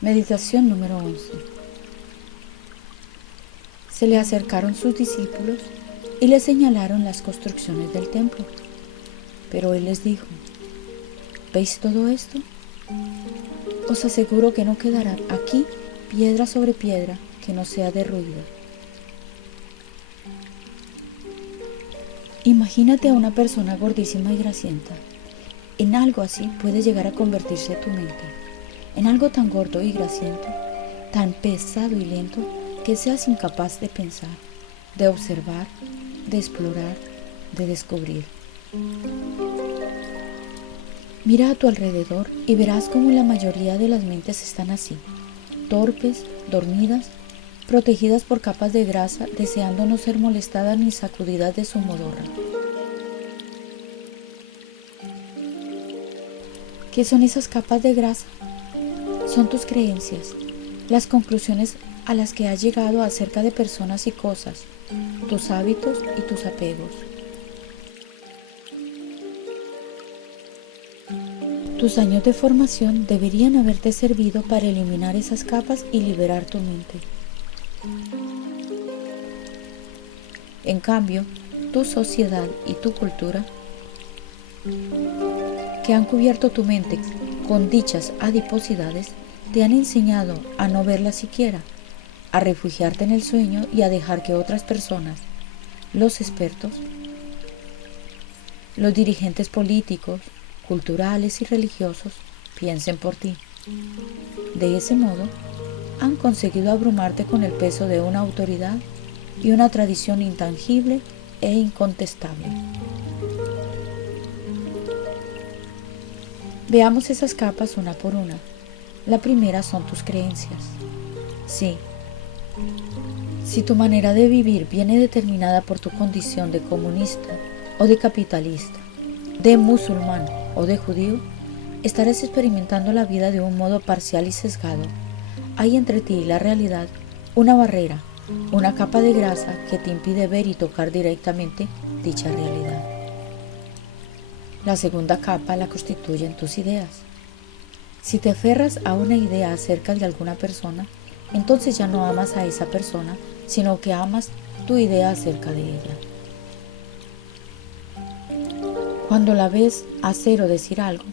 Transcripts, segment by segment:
Meditación número 11. Se le acercaron sus discípulos y le señalaron las construcciones del templo. Pero él les dijo: ¿veis todo esto? Os aseguro que no quedará aquí piedra sobre piedra que no sea derruida. Imagínate a una persona gordísima y grasienta. En algo así puede llegar a convertirse tu mente. En algo tan gordo y grasiento, tan pesado y lento, que seas incapaz de pensar, de observar, de explorar, de descubrir. Mira a tu alrededor y verás cómo la mayoría de las mentes están así, torpes, dormidas, protegidas por capas de grasa, deseando no ser molestadas ni sacudidas de su modorra. ¿Qué son esas capas de grasa? Son tus creencias, las conclusiones a las que has llegado acerca de personas y cosas, tus hábitos y tus apegos. Tus años de formación deberían haberte servido para eliminar esas capas y liberar tu mente. En cambio, tu sociedad y tu cultura, que han cubierto tu mente con dichas adiposidades, te han enseñado a no verlas siquiera, a refugiarte en el sueño y a dejar que otras personas, los expertos, los dirigentes políticos, culturales y religiosos, piensen por ti. De ese modo, han conseguido abrumarte con el peso de una autoridad y una tradición intangible e incontestable. Veamos esas capas una por una. La primera son tus creencias. Sí. Si tu manera de vivir viene determinada por tu condición de comunista o de capitalista, de musulmán o de judío, estarás experimentando la vida de un modo parcial y sesgado. Hay entre ti y la realidad una barrera, una capa de grasa que te impide ver y tocar directamente dicha realidad. La segunda capa la constituyen tus ideas. Si te aferras a una idea acerca de alguna persona, entonces ya no amas a esa persona, sino que amas tu idea acerca de ella. Cuando la ves hacer o decir algo,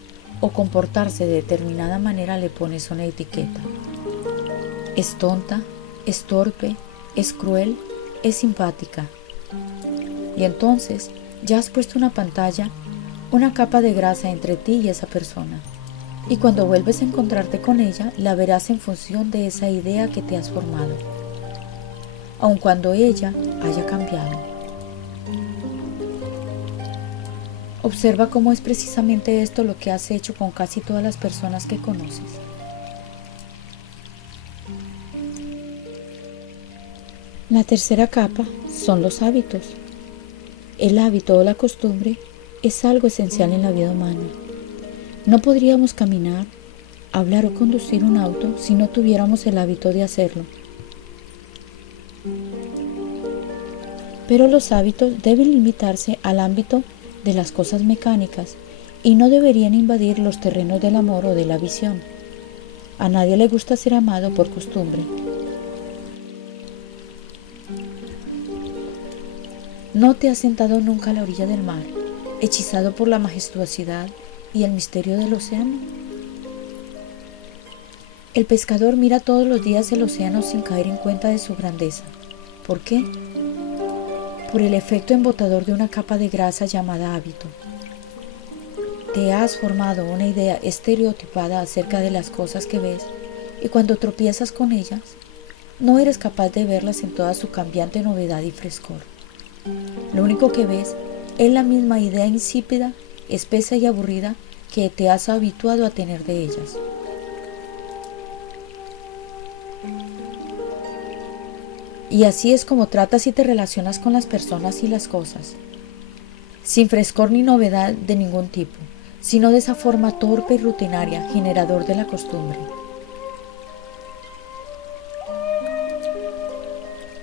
o comportarse de determinada manera, le pones una etiqueta. Es tonta, es torpe, es cruel, es simpática. Y entonces ya has puesto una pantalla, una capa de grasa entre ti y esa persona. Y cuando vuelves a encontrarte con ella, la verás en función de esa idea que te has formado, aun cuando ella haya cambiado. Observa cómo es precisamente esto lo que has hecho con casi todas las personas que conoces. La tercera capa son los hábitos. El hábito o la costumbre es algo esencial en la vida humana. No podríamos caminar, hablar o conducir un auto si no tuviéramos el hábito de hacerlo. Pero los hábitos deben limitarse al ámbito de las cosas mecánicas y no deberían invadir los terrenos del amor o de la visión. A nadie le gusta ser amado por costumbre. ¿No te has sentado nunca a la orilla del mar, hechizado por la majestuosidad y el misterio del océano? El pescador mira todos los días el océano sin caer en cuenta de su grandeza. ¿Por qué? Por el efecto embotador de una capa de grasa llamada hábito. Te has formado una idea estereotipada acerca de las cosas que ves y cuando tropiezas con ellas, no eres capaz de verlas en toda su cambiante novedad y frescor. Lo único que ves es la misma idea insípida, espesa y aburrida que te has habituado a tener de ellas. Y así es como tratas y te relacionas con las personas y las cosas, sin frescor ni novedad de ningún tipo, sino de esa forma torpe y rutinaria, generador de la costumbre.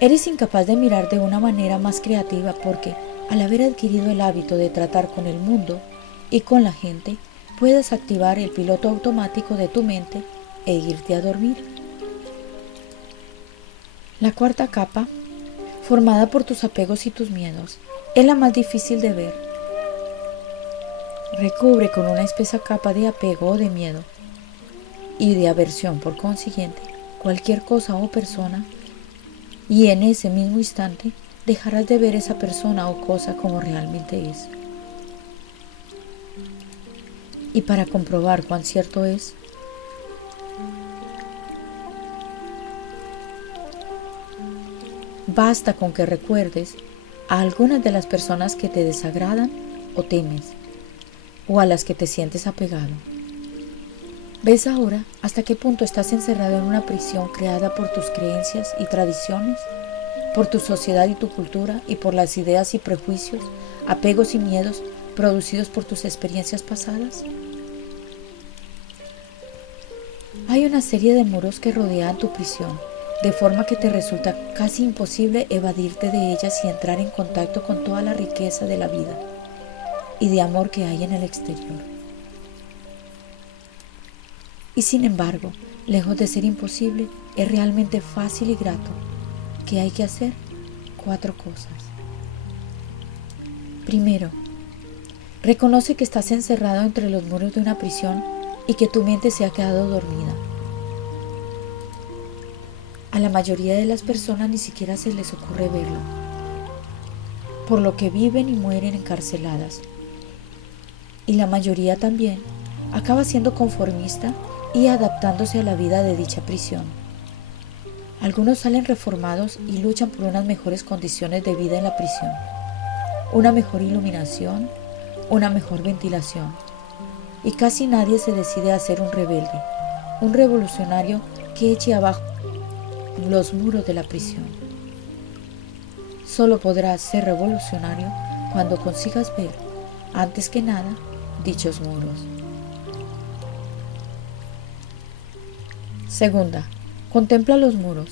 Eres incapaz de mirar de una manera más creativa porque, al haber adquirido el hábito de tratar con el mundo y con la gente, puedes activar el piloto automático de tu mente e irte a dormir. La cuarta capa, formada por tus apegos y tus miedos, es la más difícil de ver. Recubre con una espesa capa de apego o de miedo y de aversión, por consiguiente, cualquier cosa o persona, y en ese mismo instante dejarás de ver esa persona o cosa como realmente es. Y para comprobar cuán cierto es, basta con que recuerdes a algunas de las personas que te desagradan o temes, o a las que te sientes apegado. ¿Ves ahora hasta qué punto estás encerrado en una prisión creada por tus creencias y tradiciones, por tu sociedad y tu cultura, y por las ideas y prejuicios, apegos y miedos producidos por tus experiencias pasadas? Hay una serie de muros que rodean tu prisión, de forma que te resulta casi imposible evadirte de ellas y entrar en contacto con toda la riqueza de la vida y de amor que hay en el exterior. Y sin embargo, lejos de ser imposible, es realmente fácil y grato. ¿Qué hay que hacer? 4 cosas. Primero, reconoce que estás encerrado entre los muros de una prisión y que tu mente se ha quedado dormida. A la mayoría de las personas ni siquiera se les ocurre verlo, por lo que viven y mueren encarceladas. Y la mayoría también acaba siendo conformista y adaptándose a la vida de dicha prisión. Algunos salen reformados y luchan por unas mejores condiciones de vida en la prisión, una mejor iluminación, una mejor ventilación, y casi nadie se decide a ser un rebelde, un revolucionario que eche abajo los muros de la prisión. Solo podrás ser revolucionario cuando consigas ver, antes que nada, dichos muros. Segunda, contempla los muros.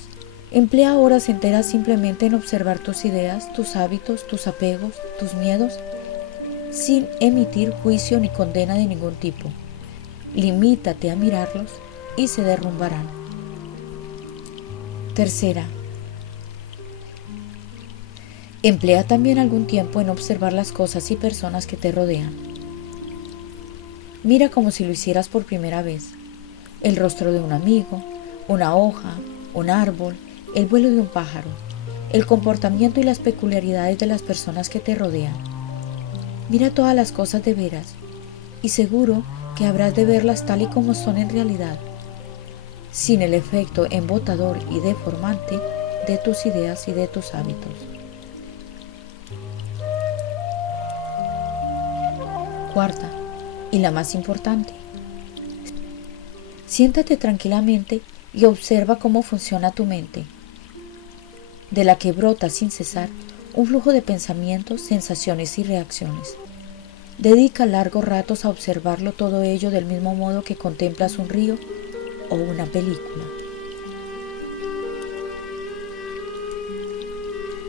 Emplea horas enteras simplemente en observar tus ideas, tus hábitos, tus apegos, tus miedos, sin emitir juicio ni condena de ningún tipo. Limítate a mirarlos y se derrumbarán. Tercera, emplea también algún tiempo en observar las cosas y personas que te rodean. Mira como si lo hicieras por primera vez. El rostro de un amigo, una hoja, un árbol, el vuelo de un pájaro, el comportamiento y las peculiaridades de las personas que te rodean. Mira todas las cosas de veras y seguro que habrás de verlas tal y como son en realidad, sin el efecto embotador y deformante de tus ideas y de tus hábitos. Cuarta, y la más importante, siéntate tranquilamente y observa cómo funciona tu mente, de la que brota sin cesar un flujo de pensamientos, sensaciones y reacciones. Dedica largos ratos a observarlo todo ello del mismo modo que contemplas un río o una película.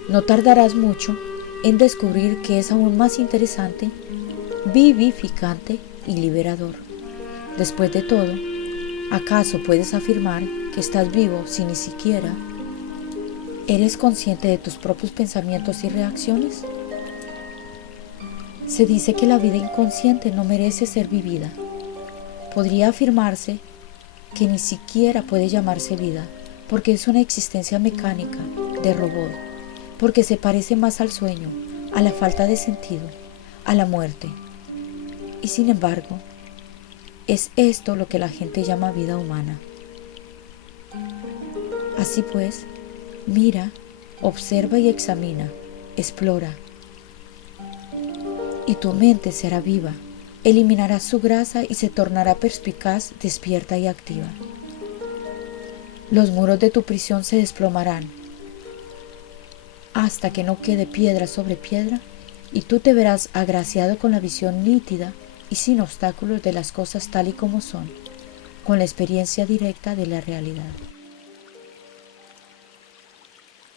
No tardarás mucho en descubrir que es aún más interesante, vivificante y liberador. Después de todo, ¿acaso puedes afirmar que estás vivo si ni siquiera eres consciente de tus propios pensamientos y reacciones? Se dice que la vida inconsciente no merece ser vivida. Podría afirmarse que ni siquiera puede llamarse vida, porque es una existencia mecánica, de robot, porque se parece más al sueño, a la falta de sentido, a la muerte. Y sin embargo, es esto lo que la gente llama vida humana. Así pues, mira, observa y examina, explora. Y tu mente será viva, eliminará su grasa y se tornará perspicaz, despierta y activa. Los muros de tu prisión se desplomarán hasta que no quede piedra sobre piedra y tú te verás agraciado con la visión nítida y sin obstáculos de las cosas tal y como son, con la experiencia directa de la realidad.